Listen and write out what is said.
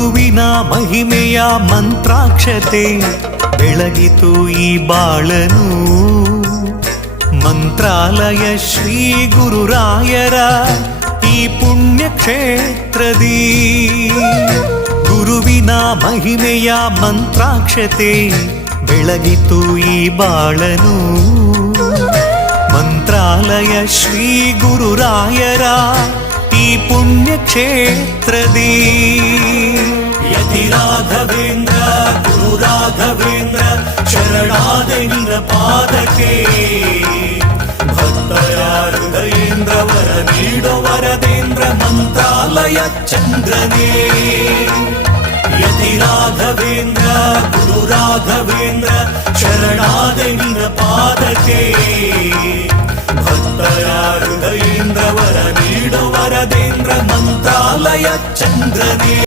ಗುರುವಿನ ಮಹಿಮೆಯ ಮಂತ್ರಾಕ್ಷತೆ ಬೆಳಗಿತು ಈ ಬಾಳನು. ಮಂತ್ರಾಲಯ ಶ್ರೀ ಗುರುರಾಯರ ಈ ಪುಣ್ಯ ಕ್ಷೇತ್ರದಿ ಗುರುವಿನ ಮಹಿಮೆಯ ಮಂತ್ರಾಕ್ಷತೆ ಬೆಳಗಿತು ಈ ಬಾಳನು. ಮಂತ್ರಾಲಯ ಶ್ರೀ ಗುರುರಾಯರ ಈ ಪುಣ್ಯ ಕ್ಷೇತ್ರದಿ ಯತಿ ರಾಘವೇಂದ್ರ ಗುರು ರಾಘವೇಂದ್ರ ಶರಣಾದ ನಿನ್ನ ಪಾದಕ್ಕೆ. ಭಕ್ತರ ಹೃದಯೇಂದ್ರ ವರ ನೀಡೋ ವರದೇಂದ್ರ ಮಂತ್ರಾಲಯ ಚಂದ್ರನೇ. ಯತಿ ರಾಘವೇಂದ್ರ ಗುರು ರಾಘವೇಂದ್ರ ಶರಣಾದ ನಿನ್ನ ಪಾದಕ್ಕೆ. ಭಕ್ತರ ಹೃದಯೇಂದ್ರ ವರ ನೀಡೋ ವರದೇಂದ್ರ ಮಂತ್ರಾಲಯ ಚಂದ್ರನೇ.